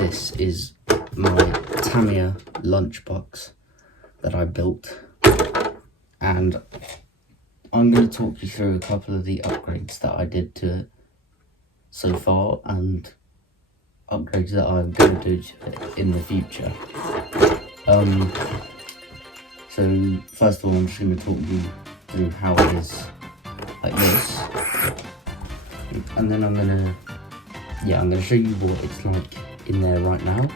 this is my Tamiya lunchbox that I built, and I'm going to talk you through a couple of the upgrades that I did to it so far and upgrades that I'm going to do to it in the future. So first of all, I'm just going to talk you through how it is like this, and then I'm going to show you what it's like in there right now,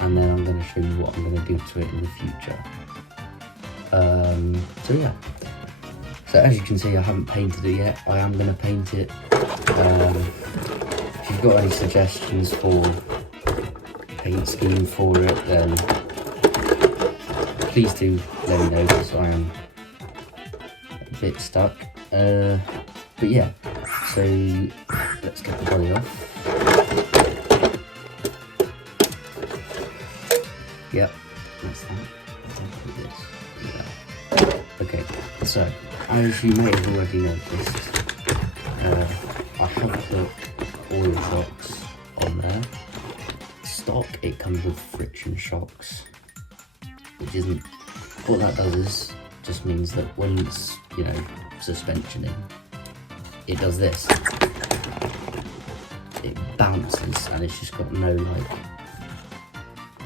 and then I'm going to show you what I'm going to do to it in the future. So yeah, so as you can see, I haven't painted it yet. I am going to paint it. If you've got any suggestions for paint scheme for it, then please do let me know, because I am a bit stuck. But yeah, so let's get the body off. Yep, that's that. Okay, so as you may have already noticed, I have put oil shocks on there. Stock, it comes with friction shocks, which isn't, what that does is just means that when it's, you know, suspensioning, it does this. It bounces, and it's just got no, like,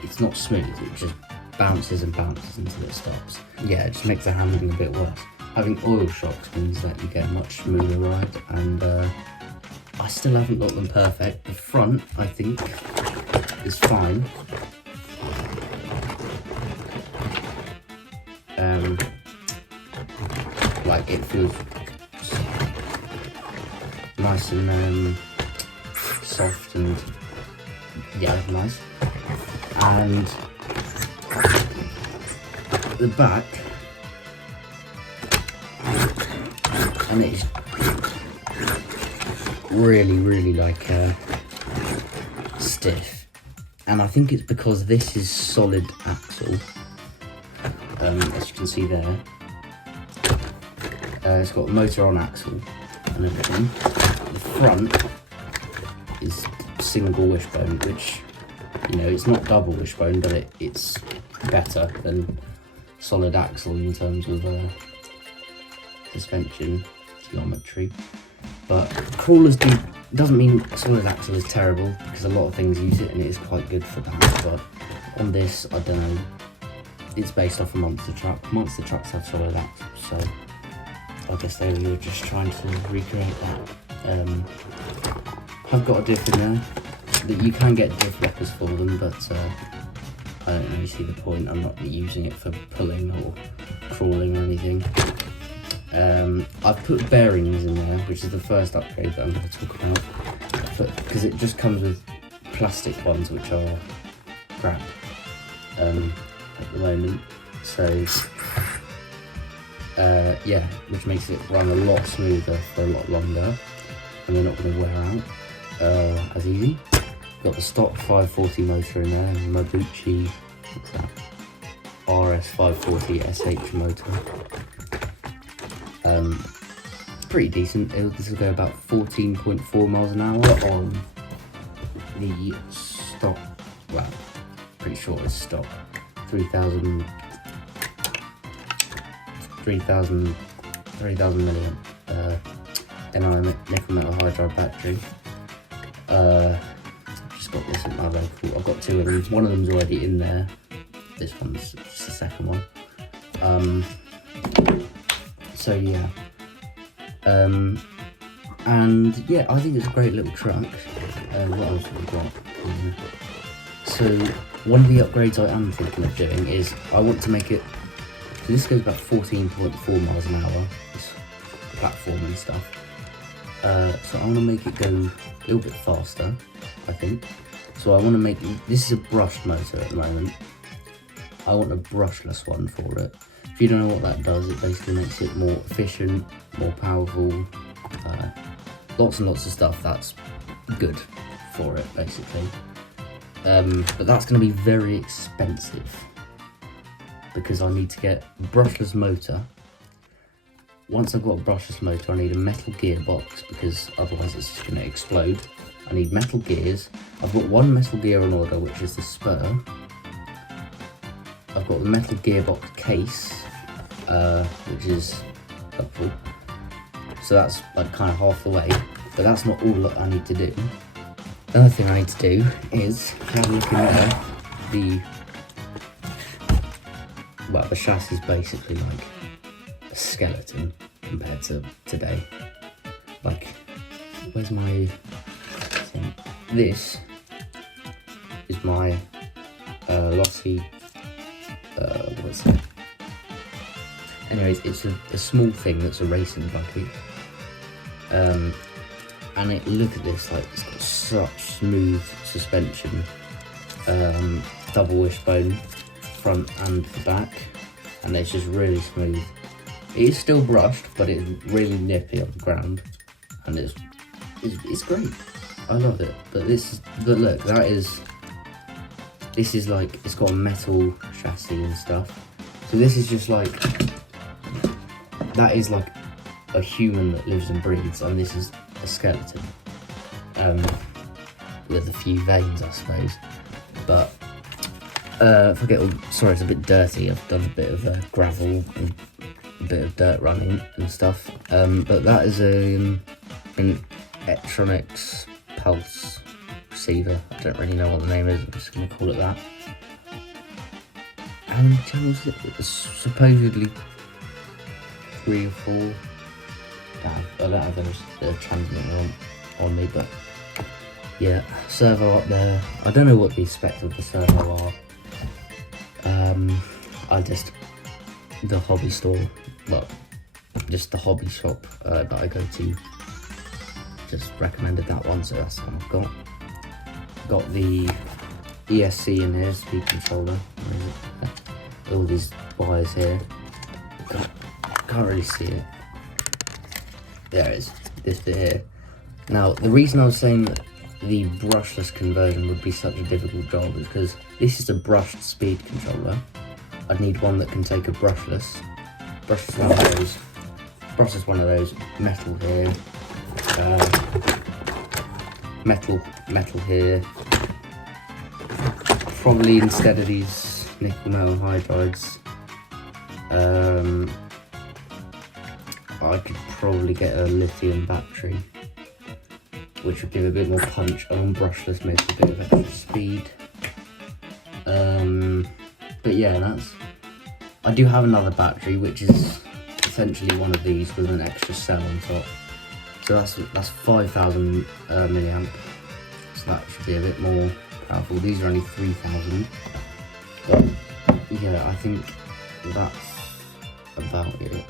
it's not smooth, it just bounces and bounces until it stops. Yeah, it just makes the handling a bit worse. Having oil shocks means that you get a much smoother ride, and I still haven't got them perfect. The front, I think, is fine. Like, it feels nice and soft and yeah, nice. And the back, and it's really like stiff, and I think it's because this is solid axle. As you can see there, it's got a motor on axle and everything. The front is single wishbone, which, you know, it's not double wishbone, but it's better than solid axle in terms of suspension geometry. But crawlers doesn't mean solid axle is terrible, because a lot of things use it and it is quite good for that. But on this, I don't know, it's based off a monster truck. Monster trucks have solid axle, so I guess they were just trying to recreate that. I've got a diff in there that you can get diff lockers for them, but I don't really see the point. I'm not using it for pulling or crawling or anything. I've put bearings in there, which is the first upgrade that I'm going to talk about, because it just comes with plastic ones, which are crap at the moment. So yeah, which makes it run a lot smoother for a lot longer, and they're not going to wear out as easy. Got the stock 540 motor in there, and Mabuchi, what's that? RS 540 SH motor. Pretty decent. This will go about 14.4 miles an hour on the stock. Well, pretty sure it's stock. 3000 milliamp nickel metal hydride battery. Just got this at my local. I've got two of them. One of them's already in there. This one's just the second one. So yeah. And yeah, I think it's a great little truck. What else have we got? So one of the upgrades I am thinking of doing is I want to make it. So this goes about 14.4 miles an hour. This platform and stuff. So I want to make it go a little bit faster, I think. So I want to make, this is a brushed motor at the moment. I want a brushless one for it. If you don't know what that does, it basically makes it more efficient, more powerful, lots and lots of stuff that's good for it, basically. But that's going to be very expensive, because I need to get a brushless motor. Once I've got a brushless motor, I need a metal gearbox, because otherwise it's just going to explode. I need metal gears. I've got one metal gear on order, which is the spur. I've got the metal gearbox case, which is helpful. So that's like kind of half the way, but that's not all that I need to do. Another thing I need to do is have a look in there. The chassis is basically like a skeleton compared to today. Like, where's my thing? This is my lossy, what's that? Anyways, it's a small thing that's a racing buggy. And look at this, like, it's got such smooth suspension, double wishbone, front and the back, and it's just really smooth. It is still brushed, but it's really nippy on the ground, and it's great. I love it. But look, this is like, it's got a metal chassis and stuff. So this is just like, that is like a human that lives and breathes, and this is a skeleton. With a few veins, I suppose. But sorry, it's a bit dirty. I've done a bit of gravel and a bit of dirt running and stuff. But that is an electronics pulse receiver. I don't really know what the name is. I'm just going to call it that. How many channels is it? It's supposedly 3 or 4. I don't have the transmitter on me, but yeah, servo up there. I don't know what the specs of the servo are. The hobby store, well, just the hobby shop that I go to, just recommended that one, so that's the one I've got. Got the ESC in here, speed controller. Where is it? All these wires here. Can't really see it. There it is, this bit here. Now, the reason I was saying that the brushless conversion would be such a difficult job is because this is a brushed speed controller. I'd need one that can take a brushless. Brush is one of those. Metal here. Metal here. Probably instead of these nickel metal hydrides, I could probably get a lithium battery, which would give a bit more punch, and brushless makes a bit of extra speed. But yeah, I do have another battery, which is essentially one of these with an extra cell on top. So that's 5,000 milliamp. So that should be a bit more powerful. These are only 3,000. But yeah, I think that's about it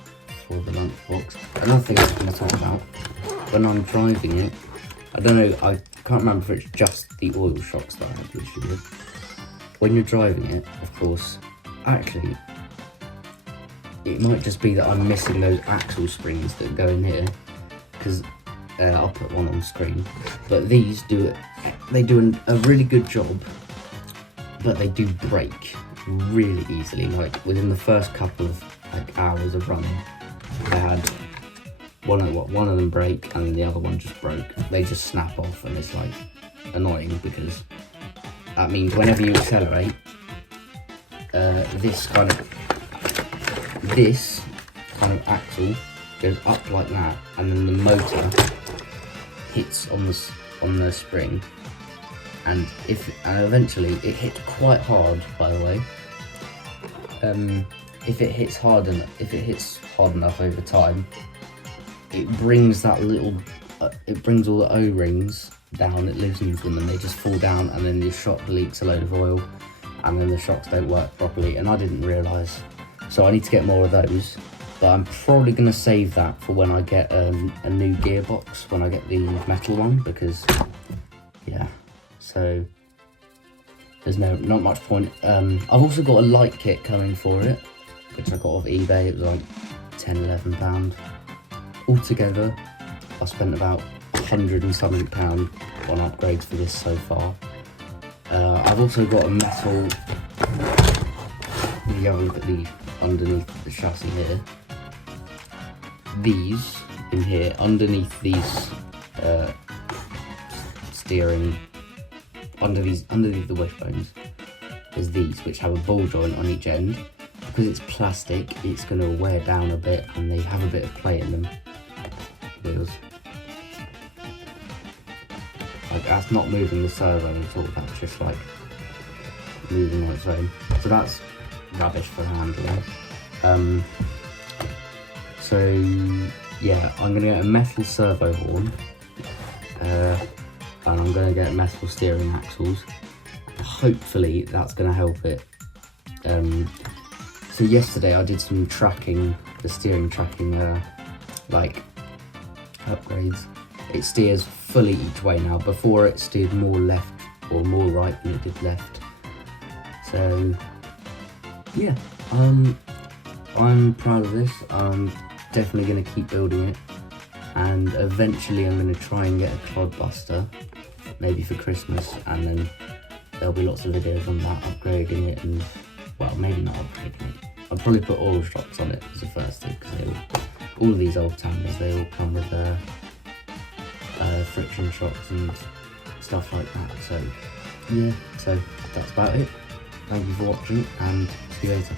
for the lunchbox. Another thing I was going to talk about, when I'm driving it, I don't know, I can't remember if it's just the oil shocks that I have the issue with. When you're driving it, of course, actually, it might just be that I'm missing those axle springs that go in here, because I'll put one on screen. But these do it, they do a really good job, but they do break really easily. Like within the first couple of hours of running, I had one of them break, and then the other one just broke. They just snap off, and it's like annoying because that means whenever you accelerate, this kind of axle goes up like that, and then the motor hits on the spring, and eventually it hits quite hard, by the way. If it hits hard enough over time, it brings that little, it brings all the O-rings down, it loosens them, and they just fall down, and then the shock leaks a load of oil, and then the shocks don't work properly, and I didn't realise. So I need to get more of those, but I'm probably going to save that for when I get a new gearbox, when I get the metal one, because, yeah, so there's not much point. I've also got a light kit coming for it, which I got off eBay. It was like £10–11. Altogether, I spent about £100 and something on upgrades for this so far. I've also got a metal, you have a look at the underneath the chassis here. These in here, underneath these steering underneath the wishbones. There's these which have a ball joint on each end. Because it's plastic, it's going to wear down a bit, and they have a bit of play in them. Wheels. Like, that's not moving the servo at all, that's just like moving on its own. So that's rubbish for handling. So yeah, I'm going to get a metal servo horn, and I'm going to get metal steering axles. Hopefully that's going to help it. So yesterday I did some tracking, the steering tracking, like upgrades. It steers fully each way now. Before it steered more left or more right than it did left. So yeah, I'm proud of this. I'm definitely going to keep building it, and eventually I'm going to try and get a clodbuster, maybe for Christmas, and then there'll be lots of videos on that, upgrading it, and well, maybe not upgrading it. I'll probably put oil shocks on it as the first thing, because all of these old Tamiyas, they all come with friction shocks and stuff like that. So yeah, so that's about it. Thank you for watching, and see you later.